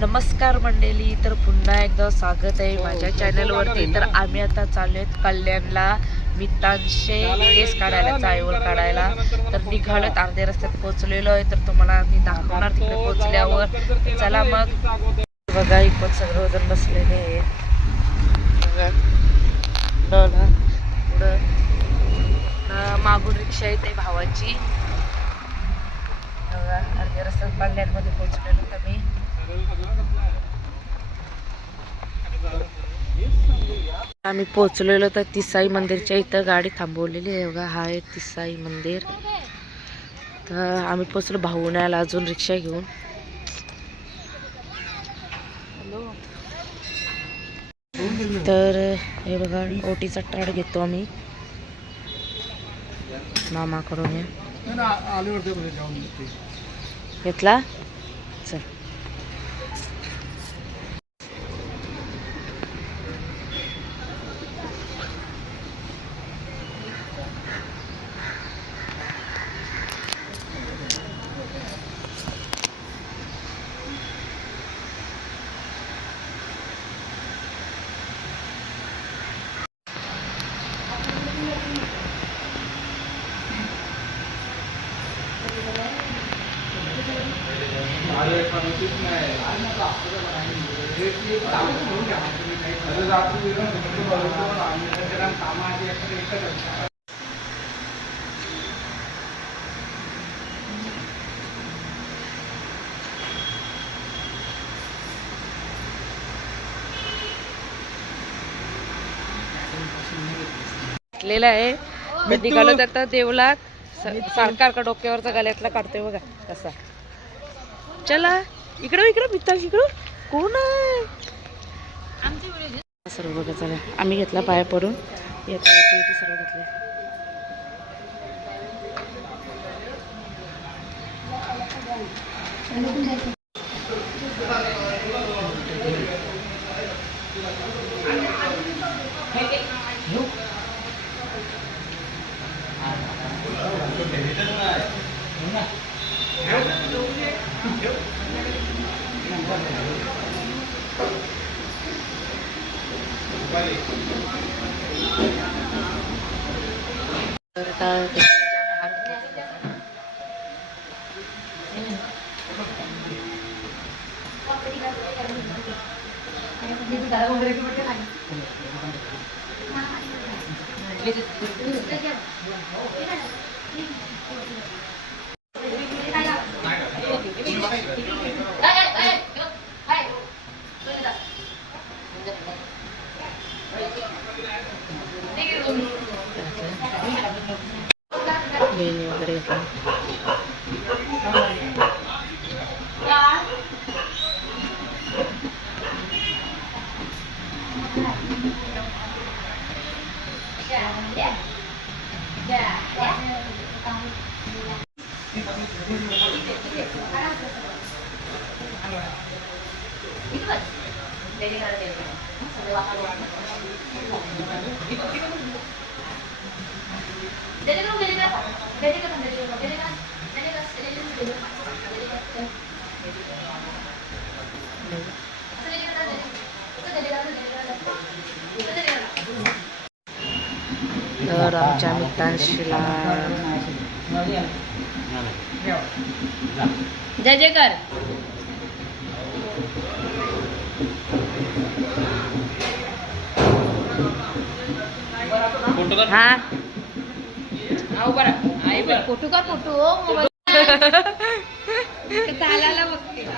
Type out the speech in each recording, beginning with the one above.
नमस्कार मंडळी तर पुन्हा एकदा स्वागत आहे माझ्या चॅनलवरती तर आम्ही आता चाललो आहेत कल्याणला मितांशे केस काढायला चायवळ काढायला. तर निघालोत अर्ध्या रस्त्यात पोहोचलेलो आहे तर तुम्हाला मी दाखवणार तिकडे पोहोचल्यावर. तर चला मग. बघा इकडं सर्वजण बसलेले आहे बघा. डोला पुढं. अं, मागून रिक्षा येते भावाची. अर्ध्या रस्त्यात कल्याणमध्ये पोहोचलेलो तर मी. आम्ही पोचलेलो तर तिसाई मंदिरच्या इथं गाडी थांबवलेली आहे. बघा हा आहे तिसाई मंदिर. तर आम्ही पोचलो भाऊण्याला अजून रिक्षा घेऊन. तर हे बघा ओटीचा टाळ घेतो आम्ही. मामाकडून. घेतला चल घेतलेला आहे. तर निघालो आता देवला सरकार का डोक्यावरचा गळ्यातला काढतोय बघा कसा चला इकडं इकडं मित्ताल इकडं. कोण आहे? सर्व बघा चला आम्ही घेतला पाया पडून. येता येता सर्व घेतले. तर आता Jadi kamu jadi apa? Jadi jadi apa? Jadi kan? Jadi kan? Jadi jadi? Jadi kan? Jadi kan? तर आमच्या मित्रांशीला. जय जयकार. हा. फोटो का फोटो. मोबाईल. चालायला बघते.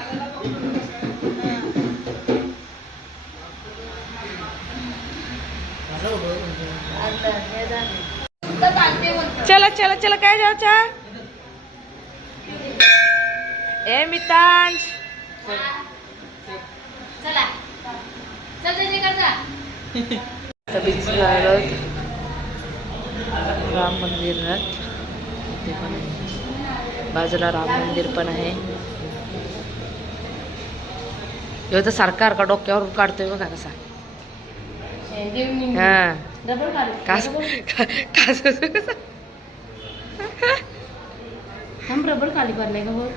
चला चला चला काय जायचा ए मितांश. राम मंदिरात ते पण आहे. बाजूला राम मंदिर पण आहे. तर सरकार का डोक्यावर काढतोय बघा कसा. हा. कास कास कसा हम रबर खाली करले का हो?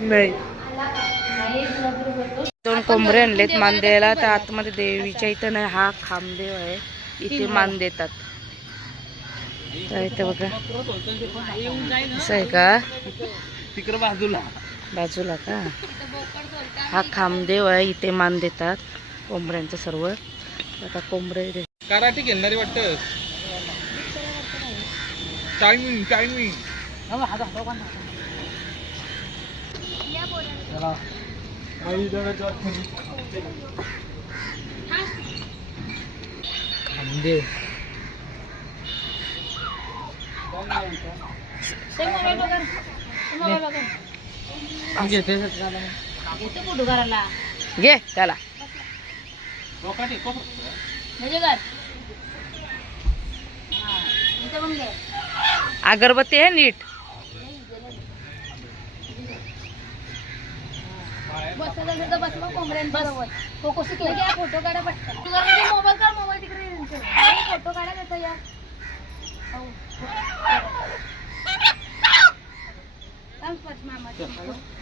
नाही. दोन कोंबडे आणलेत मान द्यायला तर आतमध्ये देवीच्या इथं नाही हा खामदेव आहे. इथे मान देतात. इथं बघा. असं आहे का? तिकडे बाजूला. बाजूला का? हा खामदेव आहे इथे मान देतात कोंबड्यांचं सर्व. आता कोंबडे दे- कराटे खेळणारी वाटत. टायमिंग टायमिंग खामदेव घेते घे त्याला. म्हणजे. अगरबत्ती आहे नीट. बसायला हो, कसं फोटो काढा मोबाईल काढ, मोबाईल तिकडे फोटो काढा त्याचा या.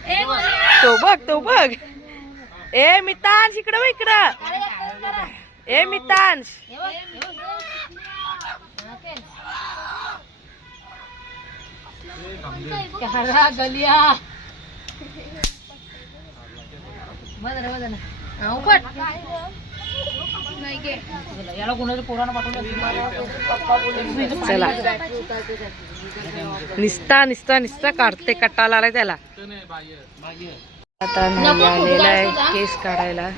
ए, तो बघ तो बघ. ए मितांश इकडं इकडं. ए मितांश. करा, गलिया. बदल बदल उपट नाही घे. याला कोणाच्या पोरानं पाठवलं? चला. निस्ता निस्ता निस्ता काढते कट्टाला आलाय त्याला. आता नाही आलेला आहे केस काढायला.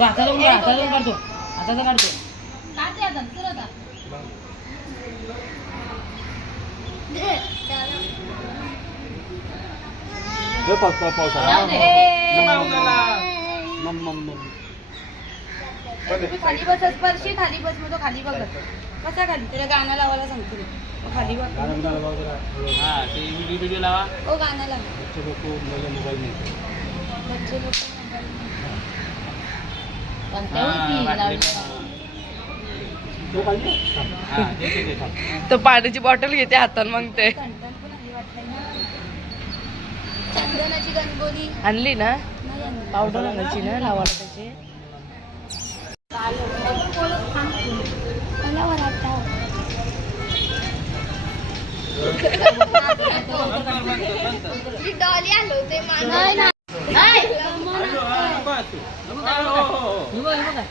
हा, आता काढते. खाली बस स्पर्शी खाली बस मग तो खाली बघत. कसा खाली त्याला गाणं लावायला सांगतो. तो खाली बघ. व्हिडिओ लावा ओ गाणं लाव. बच्चे लोक. तो पाण्याची बॉटल घेते हातात मग ते आली. चंदनाची गणगोली आणली ना. पावडर आणायची ना लावायला त्याची मला ते नाही. नाही.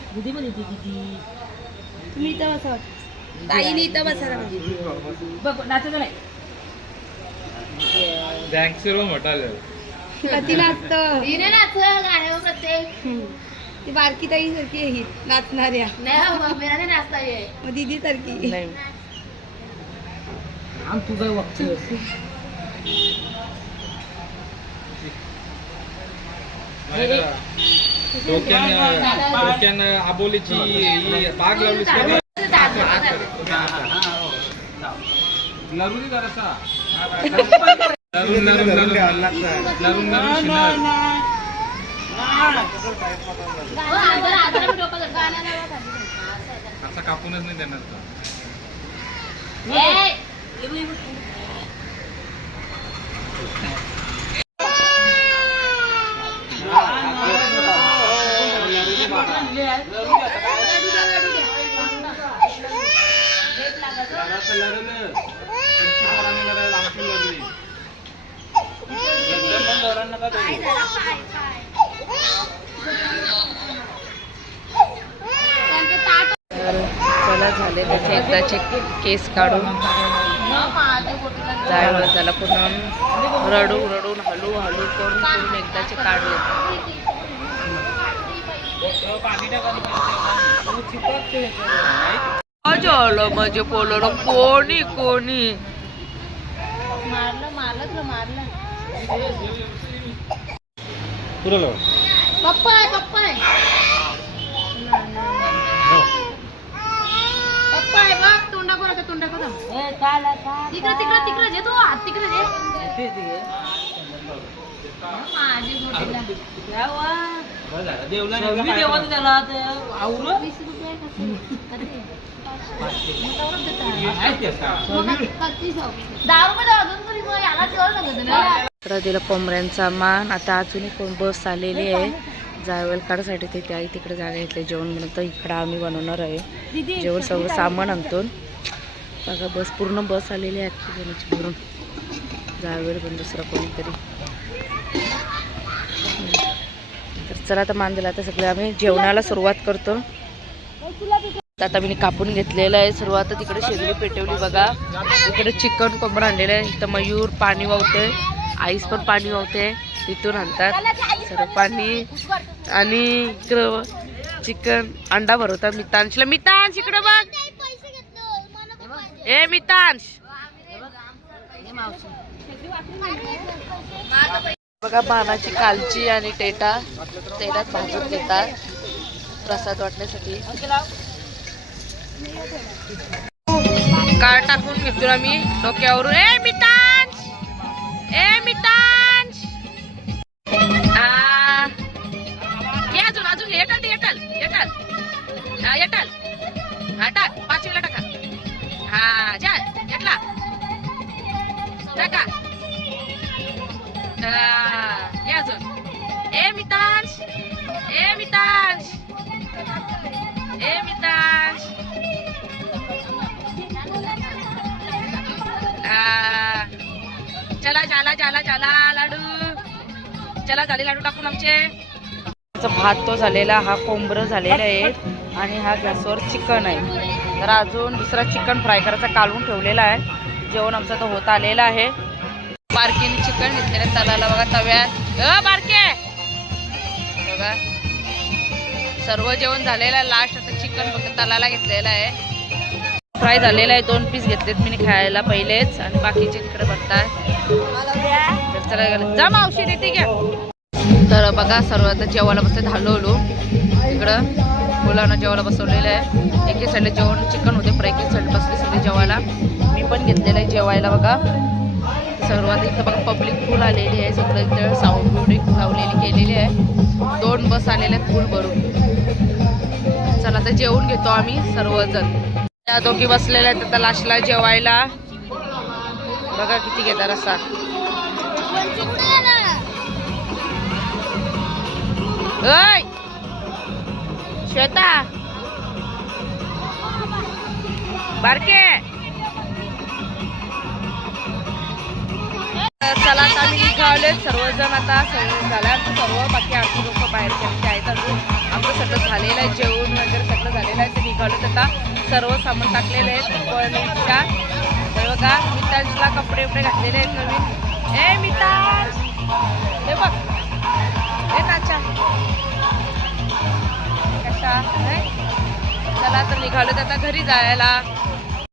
तुम्ही इथं बसा ताईने इथं बसायला पाहिजे डॅन्सर म्हटाल कधी नाचत हिने नाच गाण्यावर प्रत्येक ती बारकी ताई सारखी आहे ही नाचणाऱ्या नाही नाचता मग दिदी सारखी नाही डोक्यानं डोक्यानं आबोलीची ही बाग का नाही? लरून जरासा लरून लरून लरून लरून लरून शिनर. असा कापूनच नाही देणार तो. जरासं लरलं. तुमची पोरांनी लरायला आमची लरली. एकदम पण लरण नका करू. तर चला झाले त्याचे एकदाचे केस काढून. जायवर त्याला पुन्हा रडून रडून हलू हलू करून करून एकदाचे काढले. झालं म्हणजे पोलर कोणी कोणी मारलं मारलं मारलं पुरलं. पप्पा आहे पप्पा आहे पप्पा आहे बघ तोंडा कोणा तोंडा कोणा तिकडे तिकडे तिकडे जे तो हात तिकडे जे माझी देवला? वीस रुपये दिलं कोंबड्यांचा मान. आता अजूनही कोण बस आलेली आहे. जायवल काढायसाठी ते त्या तिकडे जागा घेतले. जेवण बनवतं इकडं आम्ही बनवणार आहे. जेवण सगळं सामान आणतो बघा बस पूर्ण बस आलेली आहे. आजची भरून. जायवेल पण दुसरं कोणीतरी तर चला आता मान दिला तर सगळे आम्ही जेवणाला सुरुवात करतो. आता मी कापून घेतलेलं आहे सुरुवात. तिकडे शेगडी पेटवली बघा. इकडे चिकन कोंबडं आणलेलं आहे. इथं मयूर पाणी वावते आईस पण पाणी वाहते तिथून आणतात सर्व पाणी. आणि इकडं चिकन अंडा भरवतात मितांशला. मितांश इकडं बघ. ए मितांश. बघा बाणाची कालची आणि टेटा तेलात भाजून घेतात. प्रसाद वाटण्यासाठी. काळ टाकून घेतो आम्ही. डोक्यावरून. ए मितांश! ए मितांश! आ, ये अजून अजून. येटल येटल येटल. हा येटल. हा टाक. पाचवीला टाका. हा जा. येटला टाका. ये अजून. ए मितांश. ए मितांश. ए मितांश. चला जाला जाला जाला लाडू. चला झाले लाडू टाकून आमचे. भात तो झालेला हा कोंबर झालेला आहे आणि हा गॅसवर चिकन आहे. तर अजून दुसरा चिकन फ्राय करायचा काढून ठेवलेला आहे. जेवण आमचं तर होत आलेलं आहे. बारकीने चिकन घेतलेलं तलाला बघा तव्यात बारके बघा. सर्व जेवण झालेलं आहे. लास्ट आता चिकन फक्त तलाला घेतलेलं आहे. फ्राय झालेला आहे. दोन पीस घेतलेत मी खायला पहिलेच. आणि बाकीचे तिकडे बघताय. तर चला जा मावशी देते घ्या. तर बघा सर्व आता जेवायला बसते हलवलो इकडं मुलांना जेवायला बसवलेलं आहे. एके साईडला जेवण चिकन होते पण एके साईड बसले सगळे जेवायला. मी पण घेतलेलं आहे जेवायला बघा. सर्वात इथं बघा पब्लिक फुल आलेली आहे. सगळं इथं साऊंड म्युझिक लावलेली केलेली आहे. दोन बस आलेल्या आहेत फुल भरून चला आता जेवून घेतो आम्ही सर्वजण. त्या दोघी बसलेल्या आहेत आता लास्टला जेवायला. बघा किती घेतात रसा ओय! श्वेता! बारके! चला आता आम्ही निघावले सर्वजण आता सर्व झाला. सर्व बाकी आमची लोक बाहेर आमचे आहेत अजून. आमचं सगळं झालेलं आहे. जेवण वगैरे सगळं झालेलं आहे. ते निघालो आता. सर्व सामान टाकलेले आहेत. पण इच्छा तर बघा मितांशला कपडे वपडे घातलेले आहेत नवीन. ए मितांश! हे बघ. हे नाचा कशा? चला तर निघालो आता घरी जायला.